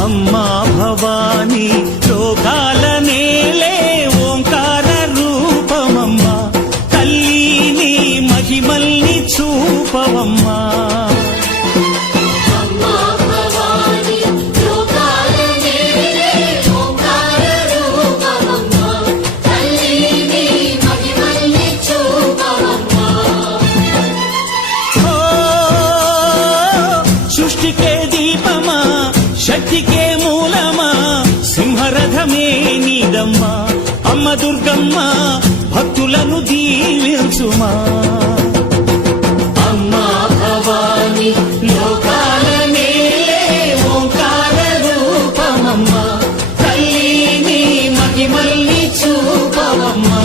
అమ్మా భవాని లోకాల నేలే ఓంకార రూపమమ్మా తల్లిని మహిమల్ని చూపవమ్మా సృష్టికే దీపమా శక్తికే మూలమా సింహరథమే నీదమ్మా అమ్మ దుర్గమ్మ భక్తులను దీవించుమా అమ్మా భవాని లోకాల నేలే ఓంకార రూపమమ్మా తల్లిని మహిమల్ని చూపవమ్మా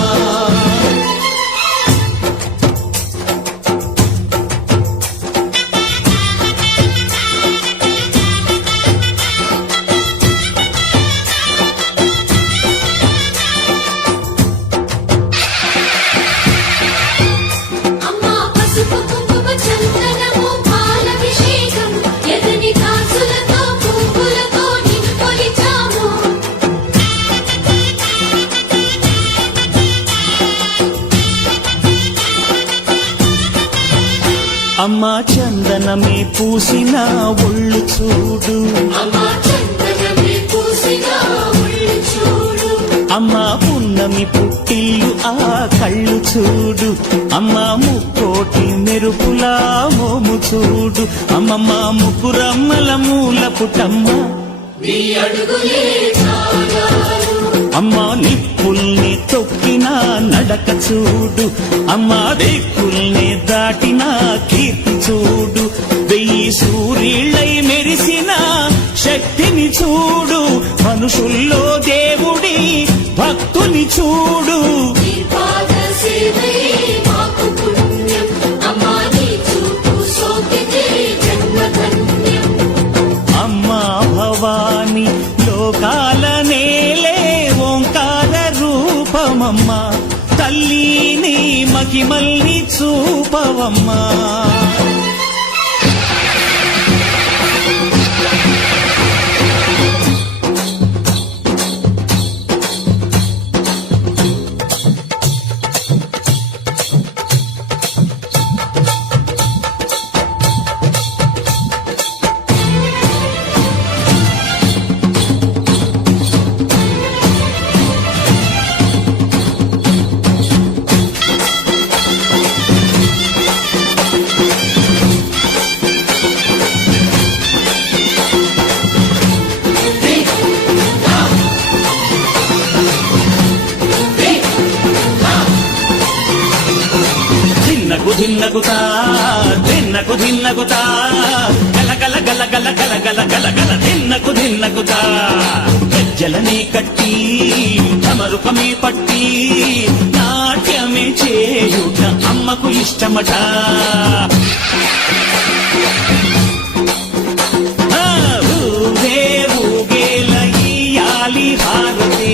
అమ్మా చందనమే పూసిన ఒళ్ళు చూడు అమ్మా పున్నమి పుట్టిల్లు ఆ కళ్ళు చూడు అమ్మా ముక్కోటి మెరుపులా మోము చూడు అమ్మమ్మ ముగ్గురమ్మల మూల పుటమ్మ అమ్మా నిప్పుల్ని తొక్కిన నడక చూడు అమ్మా దిక్కుల్ని దాటిన కీర్తి చూడు 1000 సూర్యుళ్ళై మెరిసిన శక్తిని చూడు మనుషుల్లో దేవుడి భక్తుని చూడు అమ్మా భవాని లోకాల నేలే ఓంకార రూపమమ్మా తల్లిని మహిమల్ని చూపవమ్మా ధిన్నగుతా ధిన్నకు ధిన్నగుతా గల గల గల గల గల గల గల గల ధిన్నగుతా గజ్జలనే కట్టి ఢమరుకమే పట్టి నాట్యమే చేయుట అమ్మకు ఇష్టమట ఊగే ఊగేల ఇయ్యాలి హారతే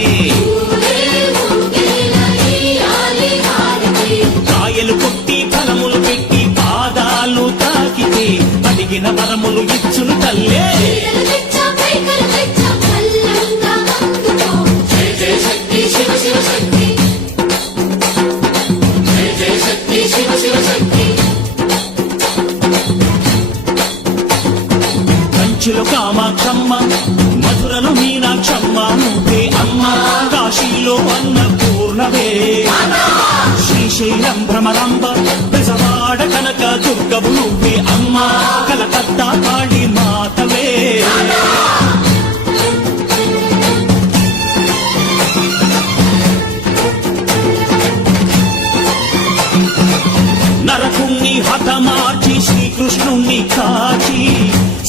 కాయలు కొట్టి ఫలములు పెట్టి పాదాలు తాకితే అడిగిన వరములు ఇచ్చును తల్లే కంచిలో కామాక్షమ్మ మధురలో మీనాక్షమ్మ నువ్వే అమ్మ కాశీలో అన్నపూర్ణవే శ్రీశైలం భ్రమరాంబ బెజవాడ కనక దుర్గవు నువ్వే అమ్మ కలకత్తా కాళీ మాతవే నరకుణ్ణి హతమార్చి శ్రీకృష్ణుణ్ణి కాచి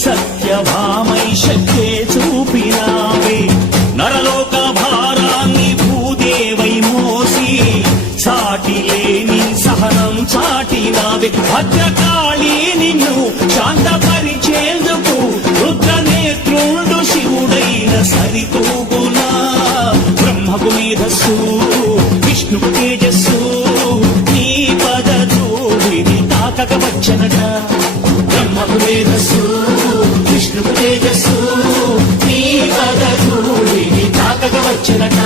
సత్యభామై శక్తే చూపినావే నరలోక భారాన్ని భూదేవై మోసి చాటి లేని సహనం చాటినావే భద్రకాళి నిన్ను శాంతపరిచేందుకు రుద్రనేత్రుండు శివుడైన సరితూగునా తేజస్సు విష్ణువు తేజస్సు నీ పద ధూళిని తాకక వచ్చనట బ్రహ్మకు మేధస్సు విష్ణువు తేజస్సు నీ పద ధూళిని తాకక వచ్చనట